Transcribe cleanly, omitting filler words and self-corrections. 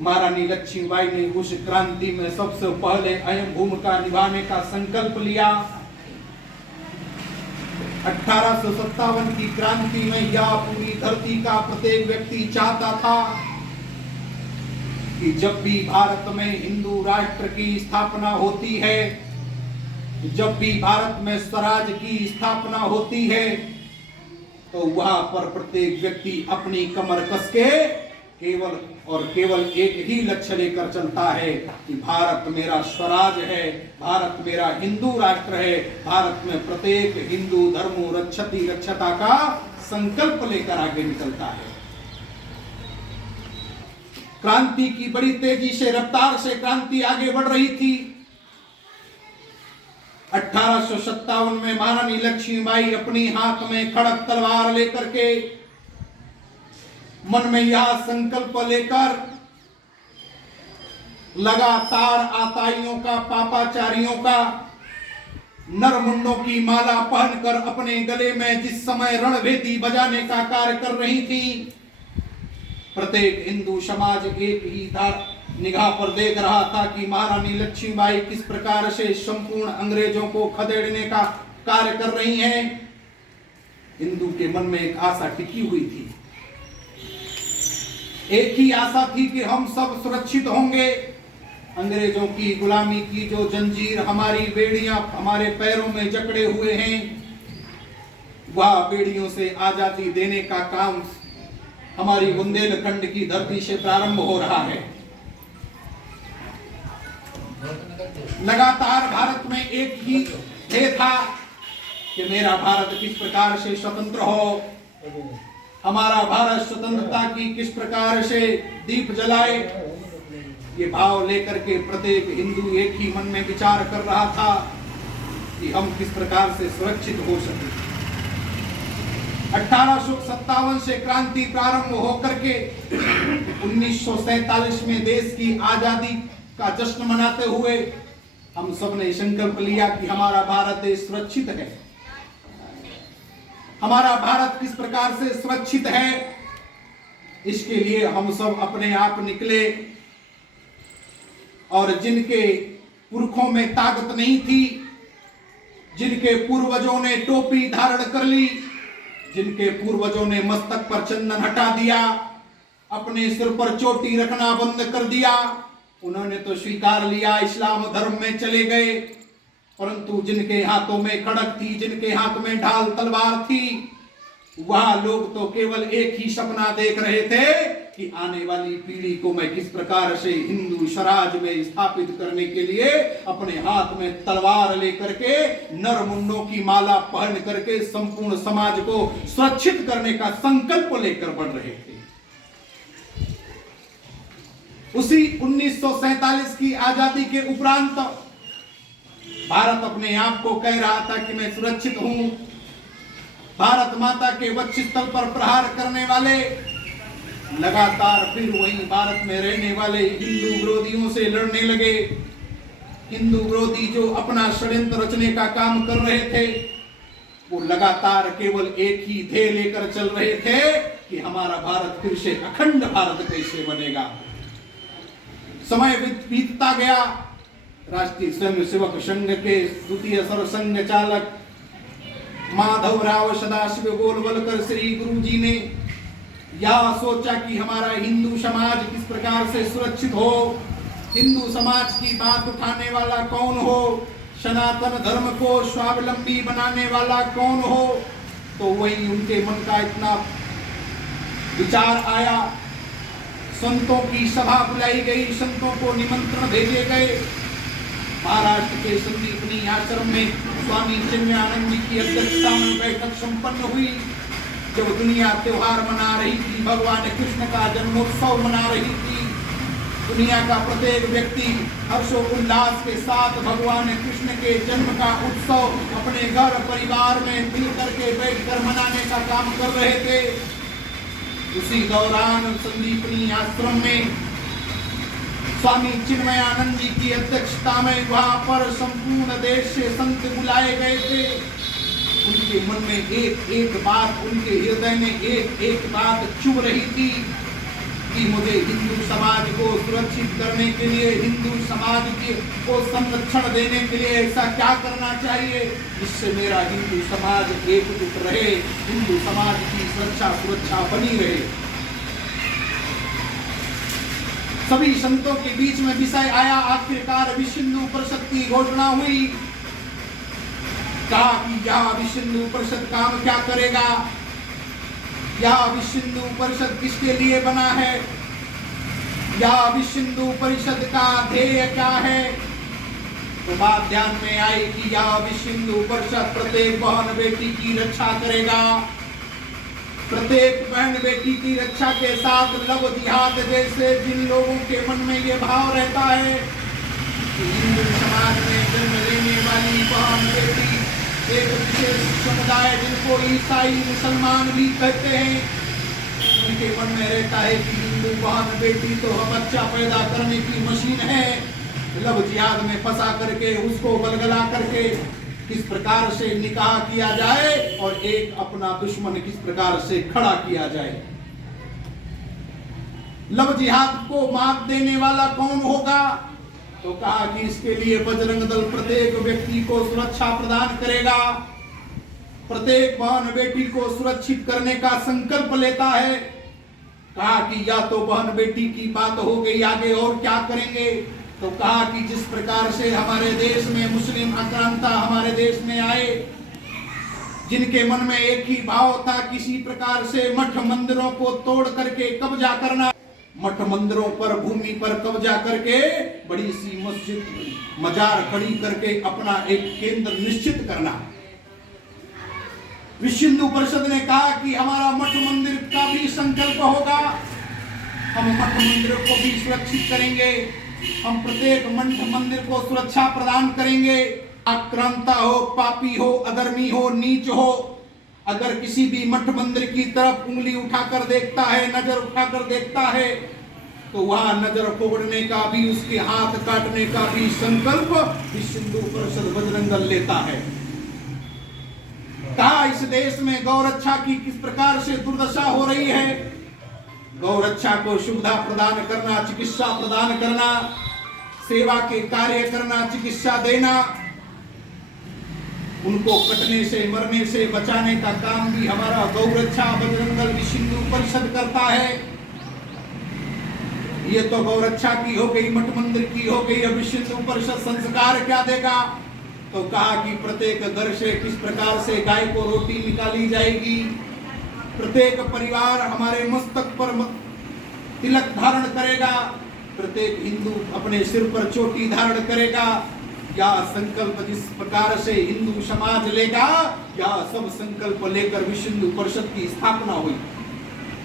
महारानी लक्ष्मीबाई ने उस क्रांति में सबसे पहले अहम भूमिका निभाने का संकल्प लिया। 1857 की क्रांति में यह पूरी धरती का प्रत्येक व्यक्ति चाहता था कि जब भी भारत में हिंदू राष्ट्र की स्थापना होती है, जब भी भारत में स्वराज की स्थापना होती है, तो वहां पर प्रत्येक व्यक्ति अपनी कमर कस के केवल एक ही लक्ष्य लेकर चलता है कि भारत मेरा स्वराज है, भारत मेरा हिंदू राष्ट्र है, भारत में प्रत्येक हिंदू धर्मो रक्षति रक्षता का संकल्प लेकर आगे निकलता है। क्रांति की बड़ी तेजी से रफ्तार से क्रांति आगे बढ़ रही थी। 1857 में महारानी लक्ष्मीबाई अपनी हाथ में खड़क तलवार लेकर के मन में यह संकल्प लेकर लगातार आताइयों का, पापाचारियों का, नरमुंडों की माला पहनकर अपने गले में जिस समय रणभेदी बजाने का कार्य कर रही थी, प्रत्येक हिंदू समाज एक ही निगाह पर देख रहा था कि महारानी लक्ष्मीबाई किस प्रकार से संपूर्ण अंग्रेजों को खदेड़ने का कार्य कर रही हैं। हिंदू के मन में एक आशा टिकी हुई थी, एक ही आशा थी कि हम सब सुरक्षित होंगे। अंग्रेजों की गुलामी की जो जंजीर, हमारी बेड़ियां हमारे पैरों में जकड़े हुए हैं, वह बेड़ियों से आजादी देने का काम हमारी बुंदेलखंड की धरती से प्रारंभ हो रहा है। लगातार भारत में एक ही ध्येय था कि मेरा भारत किस प्रकार से स्वतंत्र हो, हमारा भारत स्वतंत्रता की किस प्रकार से दीप जलाए। ये भाव लेकर के प्रत्येक हिंदू एक ही मन में विचार कर रहा था कि हम किस प्रकार से सुरक्षित हो सके। 1857 से क्रांति प्रारंभ होकर के 1947 में देश की आजादी का जश्न मनाते हुए हम सब ने संकल्प लिया कि हमारा भारत देश सुरक्षित है। हमारा भारत किस प्रकार से सुरक्षित है, इसके लिए हम सब अपने आप निकले। और जिनके पुरखों में ताकत नहीं थी, जिनके पूर्वजों ने टोपी धारण कर ली, जिनके पूर्वजों ने मस्तक पर चंदन हटा दिया, अपने सिर पर चोटी रखना बंद कर दिया, उन्होंने तो स्वीकार लिया, इस्लाम धर्म में चले गए। परंतु जिनके हाथों में खड़क थी, जिनके हाथ में ढाल तलवार थी, वह लोग तो केवल एक ही सपना देख रहे थे कि आने वाली पीढ़ी को मैं किस प्रकार से हिंदू स्वराज में स्थापित करने के लिए अपने हाथ में तलवार लेकर के, नरमुंडों की माला पहन करके संपूर्ण समाज को सुरक्षित करने का संकल्प लेकर बढ़ रहे थे। उसी 1947 की आजादी के उपरांत भारत अपने आप को कह रहा था कि मैं सुरक्षित हूं। भारत माता के वक्षस्थल पर प्रहार करने वाले लगातार फिर वही भारत में रहने वाले हिंदू विरोधियों से लड़ने लगे। हिंदू विरोधी जो अपना षड्यंत्र रचने का काम कर रहे थे, वो लगातार केवल एक ही ध्येय लेकर चल रहे थे कि हमारा भारत फिर से अखंड भारत कैसे बनेगा। समय बीतता गया। राष्ट्रीय स्वयंसेवक संघ के द्वितीय सरसंघ चालक माधवराव सदाशिव गोलवलकर श्री गुरु जी ने यह सोचा कि हमारा हिंदू समाज किस प्रकार से सुरक्षित हो, हिंदू समाज की बात उठाने वाला कौन हो, सनातन धर्म को स्वावलंबी बनाने वाला कौन हो। तो वही उनके मन का इतना विचार आया। संतों की सभा बुलाई गई, संतों को निमंत्रण भेजे गए। महाराष्ट्र के संदीपनी आश्रम में स्वामी चिन्मयानंद जी की अध्यक्षता में बैठक संपन्न हुई। जब दुनिया त्योहार मना रही थी, भगवान कृष्ण का जन्मोत्सव मना रही थी, दुनिया का प्रत्येक व्यक्ति हर्षोल्लास के साथ भगवान कृष्ण के जन्म का उत्सव अपने घर परिवार में मिलकर के बैठकर मनाने का काम कर रहे थे। उसी दौरान संदीपनी आश्रम में स्वामी चिन्मयानंद जी की अध्यक्षता में वहां पर संपूर्ण देश से संत बुलाए गए थे। उनके मन में एक एक बात, उनके हृदय में एक एक बात चुभ रही थी कि मुझे हिंदू समाज को सुरक्षित करने के लिए, हिंदू समाज को संरक्षण देने के लिए ऐसा क्या करना चाहिए जिससे मेरा हिंदू समाज एकजुट रहे, हिंदू समाज की सुरक्षा बनी रहे। सभी संतों के बीच में विषय आया, आखिरकार विश्व हिंदू परिषद की घोषणा हुई। कहा कि यह विश्व हिंदू परिषद काम क्या करेगा, यह विश्व हिंदू परिषद किसके लिए बना है, यह विश्व हिंदू परिषद का ध्येय क्या है। तो बात ध्यान में आई कि यह विश्व हिंदू परिषद प्रत्येक बहन बेटी की रक्षा करेगा, प्रत्येक बहन बेटी की रक्षा के साथ लव जिहाद जैसे जिन लोगों के मन में ये भाव रहता है कि हिंदू समाज में जन्म लेने वाली बहन बेटी एक विशेष समुदाय जिनको ईसाई मुसलमान भी कहते हैं, उनके मन में रहता है कि हिंदू बहन बेटी तो बच्चा पैदा करने की मशीन है, लव जिहाद में फंसा करके उसको गलगला करके किस प्रकार से निकाह किया जाए और एक अपना दुश्मन किस प्रकार से खड़ा किया जाए। लव जिहाद को मात देने वाला कौन होगा, तो कहा कि इसके लिए बजरंग दल प्रत्येक व्यक्ति को सुरक्षा प्रदान करेगा, प्रत्येक बहन बेटी को सुरक्षित करने का संकल्प लेता है। कहा कि या तो बहन बेटी की बात हो गई, आगे और क्या करेंगे, तो कहा कि जिस प्रकार से हमारे देश में मुस्लिम आक्रांता हमारे देश में आए, जिनके मन में एक ही भाव था किसी प्रकार से मठ मंदिरों को तोड़ करके कब्जा करना, मठ मंदिरों पर भूमि पर कब्जा करके बड़ी सी मस्जिद मजार खड़ी करके अपना एक केंद्र निश्चित करना। विश्व हिंदू परिषद ने कहा कि हमारा मठ मंदिर का भी संकल्प होगा, हम मठ मंदिरों को भी सुरक्षित करेंगे, हम प्रत्येक मठ मंदिर को सुरक्षा प्रदान करेंगे। आक्रांता हो, पापी हो, अधर्मी हो, नीच हो, अगर किसी भी मठ मंदिर की तरफ उंगली उठाकर देखता है, नजर उठाकर देखता है, तो वहां नजर फोड़ने का भी, उसके हाथ काटने का भी संकल्प विश्व हिंदू परिषद बजरंग दल लेता है। कहा इस देश में गौरक्षा की किस प्रकार से दुर्दशा हो रही है, गौरक्षा को सुविधा प्रदान करना, चिकित्सा प्रदान करना, सेवा के कार्य करना, चिकित्सा देना, उनको कटने से मरने से बचाने का काम भी हमारा गौरक्षा बजरंग दल विश्व हिंदू परिषद करता है। ये तो गौरक्षा की हो गई, मठ मंदिर की हो गई। अब विश्व हिंदू परिषद संस्कार क्या देगा, तो कहा कि प्रत्येक घर से किस प्रकार से गाय को रोटी निकाली जाएगी, प्रत्येक परिवार हमारे मस्तक पर तिलक धारण करेगा, प्रत्येक हिंदू अपने सिर पर चोटी धारण करेगा। या संकल्प जिस प्रकार से हिंदू समाज लेगा, या सब संकल्प लेकर विश्व हिंदू परिषद की स्थापना हुई।